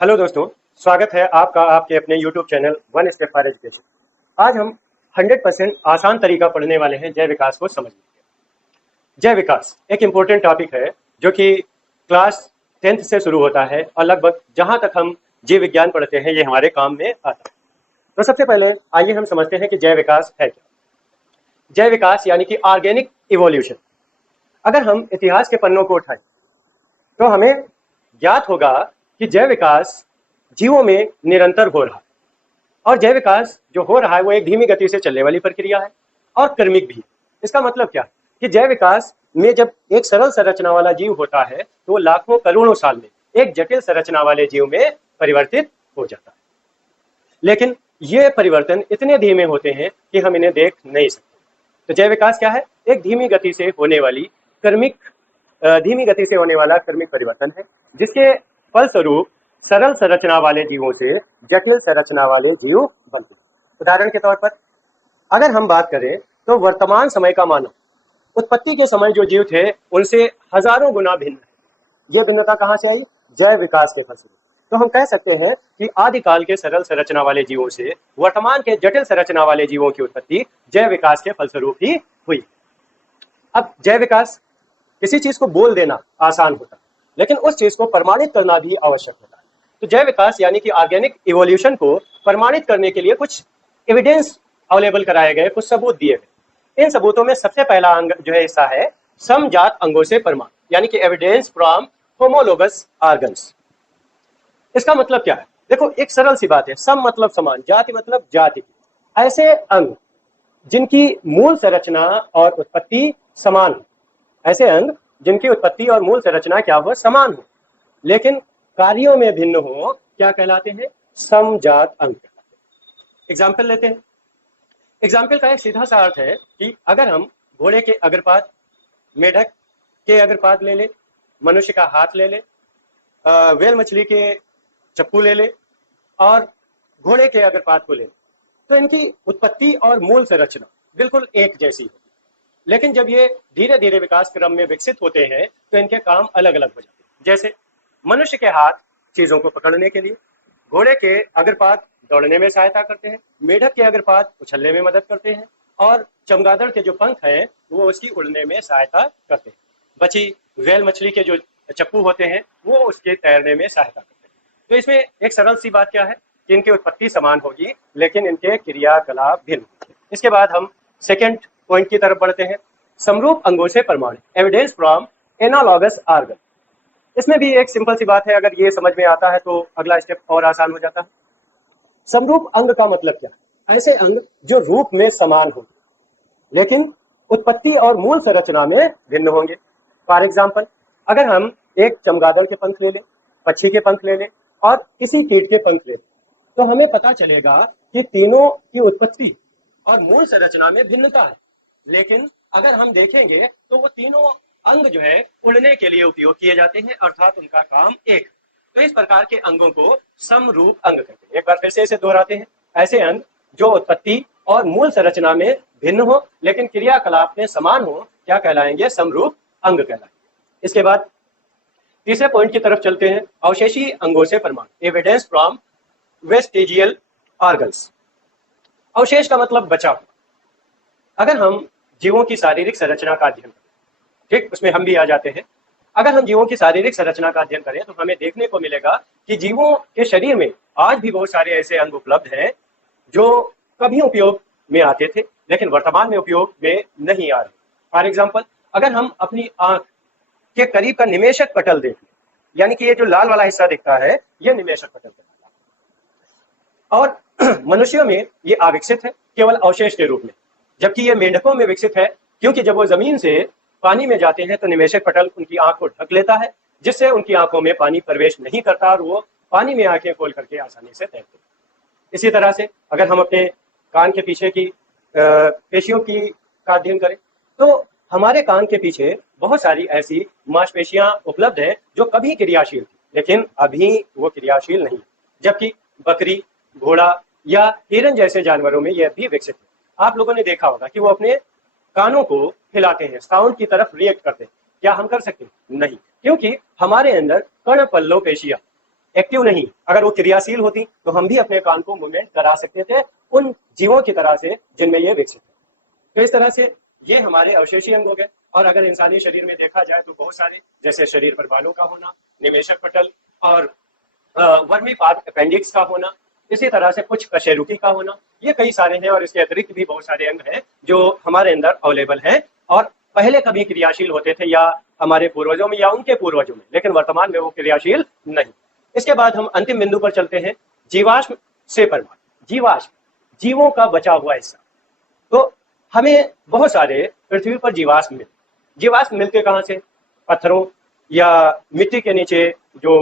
Hello दोस्तों, स्वागत है आपका आपके अपने YouTube channel one step for education. आज हम 100% आसान तरीका पढ़ने वाले हैं जय विकास को समझने के। जय विकास एक इम्पोर्टेंट टॉपिक है जो कि क्लास 10th से शुरू होता है और लगभग जहां तक हम जीव विज्ञान पढ़ते हैं ये हमारे काम में आता है। तो सबसे पहले आइए हम समझते हैं कि जय विकास है क्या। जय विकास यानी कि ऑर्गेनिक इवोल्यूशन। अगर हम इतिहास के पन्नों को उठाएं तो हमें ज्ञात होगा कि जय विकास जीवों में निरंतर हो रहा है और जय विकास जो हो रहा है वो एक धीमी गति से चलने वाली प्रक्रिया है और क्रमिक भी। इसका मतलब क्या है कि जय विकास में जब एक सरल संरचना वाला जीव होता है तो वो लाखों करोड़ों साल में एक जटिल संरचना वाले जीव में परिवर्तित हो जाता है, लेकिन ये परिवर्तन इतने धीमे होते हैं कि हम इन्हें देख नहीं सकते। तो जय विकास क्या है? एक धीमी गति से होने वाली क्रमिक धीमी गति से होने वाला क्रमिक परिवर्तन है जिसके फलस्वरूप सरल संरचना वाले जीवों से जटिल संरचना वाले जीव बनते हैं। उदाहरण के तौर पर अगर हम बात करें तो वर्तमान समय का मानव उत्पत्ति के समय जो जीव थे उनसे हजारों गुना भिन्न है। यह भिन्नता कहां से आई? जय विकास के फलस्वरूप। तो हम कह सकते हैं कि आदिकाल के सरल संरचना वाले जीवों से वर्तमान के जटिल संरचना वाले जीवों की उत्पत्ति जय विकास के फलस्वरूप ही हुई। अब जय विकास किसी चीज को बोल देना आसान होता है, लेकिन उस चीज को प्रमाणित करना भी आवश्यक होता है। तो जय विकास यानी कि ऑर्गेनिक इवोल्यूशन को प्रमाणित करने के लिए कुछ एविडेंस अवेलेबल कराए गए, कुछ सबूत दिए गए। इन सबूतों में सबसे पहला अंग जो है हिस्सा है समजात अंगों से प्रमाण, यानी कि एविडेंस फ्रॉम होमोलोगस ऑर्गन्स। इसका मतलब क्या है? देखो, एक सरल सी बात है, सम मतलब समान, जाति मतलब जाति। ऐसे अंग जिनकी मूल संरचना और उत्पत्ति समान हो, ऐसे अंग जिनकी उत्पत्ति और मूल संरचना क्या हो? समान हो, लेकिन कार्यों में भिन्न हो, क्या कहलाते हैं? समजात अंग कहलाते हैं। एग्जाम्पल लेते हैं। एग्जाम्पल का एक सीधा सा अर्थ है कि अगर हम घोड़े के अग्रपाद, मेढक के अग्रपाद ले ले, मनुष्य का हाथ ले ले, व्हेल मछली के चप्पू ले ले और घोड़े के अग्रपाद को ले ले, तो इनकी उत्पत्ति और मूल संरचना बिल्कुल एक जैसी होगी, लेकिन जब ये धीरे धीरे विकास क्रम में विकसित होते हैं तो इनके काम अलग अलग हो जाते हैं। जैसे मनुष्य के हाथ चीजों को पकड़ने के लिए, घोड़े के अग्रपाद दौड़ने में सहायता करते हैं, मेढक के अग्रपाद उछलने में मदद करते हैं और चमगादड़ के जो पंख हैं वो उसकी उड़ने में सहायता करते हैं। बची व्हेल मछली के जो चप्पू होते हैं वो उसके तैरने में सहायता करते हैं। तो इसमें एक सरल सी बात क्या है कि इनकी उत्पत्ति समान होगी लेकिन इनके क्रियाकलाप भिन्न होंगे। इसके बाद हम सेकेंड पॉइंट की तरफ बढ़ते हैं, समरूप अंगों से प्रमाण, एविडेंस फ्रॉम एनालॉगस ऑर्गन। इसमें भी एक सिंपल सी बात है, अगर ये समझ में आता है तो अगला स्टेप और आसान हो जाता है। समरूप अंग का मतलब क्या है? ऐसे अंग जो रूप में समान हो लेकिन उत्पत्ति और मूल संरचना में भिन्न होंगे। फॉर एग्जाम्पल, अगर हम एक चमगादड़ के पंख ले लें, पक्षी के पंख ले लें और किसी कीट के पंख ले लें, तो हमें पता चलेगा कि तीनों की उत्पत्ति और मूल संरचना में भिन्नता है, लेकिन अगर हम देखेंगे तो वो तीनों अंग जो है उड़ने के लिए उपयोग किए जाते हैं, अर्थात उनका काम एक। तो इस प्रकार के अंगों को समरूप अंग कहते हैं। एक बार फिर से इसे दोहराते हैं, ऐसे अंग जो उत्पत्ति और मूल संरचना में भिन्न हो लेकिन क्रियाकलाप में समान हो, क्या कहलाएंगे? समरूप अंग कहलाएंगे। इसके बाद तीसरे पॉइंट की तरफ चलते हैं, अवशेषी अंगों से प्रमाण, एविडेंस फ्रॉम वेस्टिजियल ऑर्गन्स। अवशेष का मतलब बचा हुआ। अगर हम जीवों की शारीरिक संरचना का अध्ययन करें, ठीक, उसमें हम भी आ जाते हैं। अगर हम जीवों की शारीरिक संरचना का अध्ययन करें तो हमें देखने को मिलेगा कि जीवों के शरीर में आज भी बहुत सारे ऐसे अंग उपलब्ध हैं जो कभी उपयोग में आते थे लेकिन वर्तमान में उपयोग में नहीं आ रहे। फॉर एग्जाम्पल, अगर हम अपनी आंख के करीब का निमेशक पटल देख लें, यानी कि ये जो लाल वाला हिस्सा दिखता है यह निमेशक पटल कहलाता है और मनुष्यों में ये अविकसित है केवल अवशेष के रूप में, जबकि ये मेंढकों में विकसित है क्योंकि जब वो जमीन से पानी में जाते हैं तो निमेशक पटल उनकी आंख को ढक लेता है जिससे उनकी आंखों में पानी प्रवेश नहीं करता और वो पानी में आंखें खोल करके आसानी से तैरते हैं। इसी तरह से अगर हम अपने कान के पीछे की पेशियों की का अध्ययन करें तो हमारे कान के पीछे बहुत सारी ऐसी मांसपेशियां उपलब्ध हैं जो कभी क्रियाशील थी लेकिन अभी वो क्रियाशील नहीं, जबकि बकरी, घोड़ा या हिरन जैसे जानवरों में यह भी विकसित है। आप लोगों ने देखा होगा कि वो अपने कानों को हिलाते हैं, साउंड की तरफ रिएक्ट करते हैं। क्या हम कर सकते हैं? नहीं, क्योंकि हमारे अंदर कर्णपल्लव पेशियां एक्टिव नहीं, अगर वो क्रियाशील होती तो हम भी अपने कान को मूवमेंट करा सकते थे उन जीवों की तरह से जिनमें ये विकसित है। तो इस तरह से ये हमारे अवशेषी अंग हो गए। और अगर इंसानी शरीर में देखा जाए तो बहुत सारे, जैसे शरीर पर बालों का होना, निमेशक पटल और वर्मी पार्ट अपेंडिक्स का होना, इसी तरह से कुछ कशेरुकी का होना, ये कई सारे हैं। और इसके अतिरिक्त भी बहुत सारे अंग हैं जो हमारे अंदर अवेलेबल हैं और पहले कभी क्रियाशील होते थे, या हमारे पूर्वजों में या उनके पूर्वजों में, लेकिन वर्तमान में वो क्रियाशील नहीं। इसके बाद हम अंतिम बिंदु पर चलते हैं, जीवाश्म से परमाणु। जीवाश्म, जीवों का बचा हुआ हिस्सा। तो हमें बहुत सारे पृथ्वी पर जीवाश्म मिलते। जीवाश्म मिलते कहाँ से? पत्थरों या मिट्टी के नीचे जो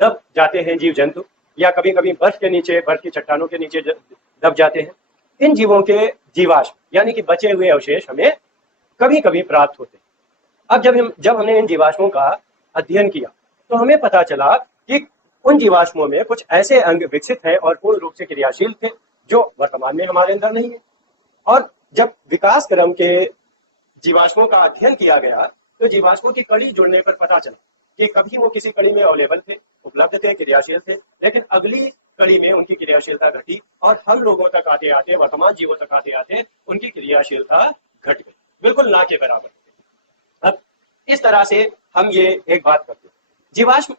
दब जाते हैं जीव जंतु, या कभी कभी बर्फ के नीचे, बर्फ की चट्टानों के नीचे दब जाते हैं। इन जीवों के जीवाश्म यानी कि बचे हुए अवशेष हमें कभी कभी प्राप्त होते हैं। अब जब हमने इन जीवाश्मों का अध्ययन किया तो हमें पता चला कि उन जीवाश्मों में कुछ ऐसे अंग विकसित हैं और पूर्ण रूप से क्रियाशील थे जो वर्तमान में हमारे अंदर नहीं है। और जब विकास क्रम के जीवाश्मों का अध्ययन किया गया तो जीवाश्मों की कड़ी जुड़ने पर पता चला कि कभी वो किसी कड़ी में अवेलेबल थे, उपलब्ध थे, क्रियाशील थे, लेकिन अगली कड़ी में उनकी क्रियाशीलता घटी और हम लोगों तक आते आते, वर्तमान जीवों तक आते आते उनकी क्रियाशीलता घट गई, बिल्कुल ना के बराबर। अब इस तरह से हम ये एक बात करते हैं, जीवाश्म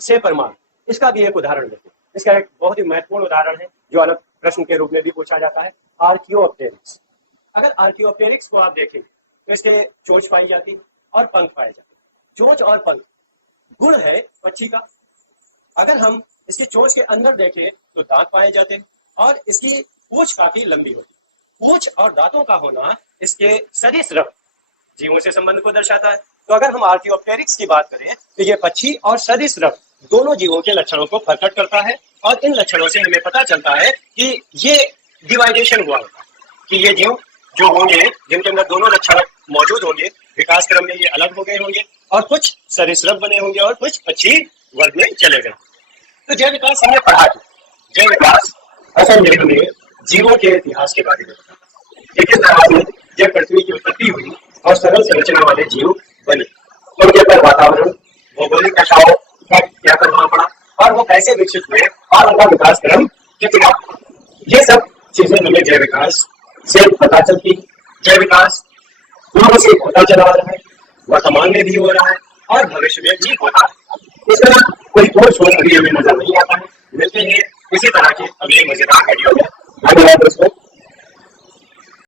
से परमाणु, इसका भी एक उदाहरण लेते हैं। इसका एक बहुत ही महत्वपूर्ण उदाहरण है जो अलग प्रश्न के रूप में भी पूछा जाता है, आर्कियोप्टेरिक्स। अगर आर्कियोप्टेरिक्स को आप देखेंगे तो इसके चोंच पाई जाती और पंख पाए जाते। चोंच और पंख गुण है पक्षी का। अगर हम इसके चोंच के अंदर देखें तो दांत पाए जाते और इसकी पूंछ काफी लंबी होती। पूंछ और दांतों का होना इसके सरीसृप जीवों से संबंध को दर्शाता है। तो अगर हम आर्कियोप्टेरिक्स की बात करें तो ये पक्षी और सरीसृप दोनों जीवों के लक्षणों को प्रकट करता है और इन लक्षणों से हमें पता चलता है कि ये डिवाइडेशन हुआ होगा, कि ये जीव जो होंगे जिनके अंदर दोनों लक्षण मौजूद होंगे, विकास क्रम में ये अलग हो गए होंगे और कुछ सरीसृप बने होंगे और कुछ पक्षी वर्ग में चले गए। तो जैव विकास हमने पढ़ा। जैव विकास असल में हमें जीवों के इतिहास के बारे में बताता है, किस तरह से जब पृथ्वी की उत्पत्ति हुई और सरल संरचना वाले जीव बने, उनके ऊपर वातावरण, भौगोलिक दशाओं का क्या प्रभाव पड़ा और वो कैसे विकसित हुए और उनका विकास क्रम कितना। ये सब चीजें हमें जैव विकास से पता चलती है। जैव विकास पूर्व से होता चला रहा है, वर्तमान में भी हो रहा है और भविष्य में भी होता है। इस तरह कोई कोर्स अभी हमें नजर नहीं आता है। मिलते हैं इसी तरह के अगले मजेदार वीडियो में। धन्यवाद दोस्तों।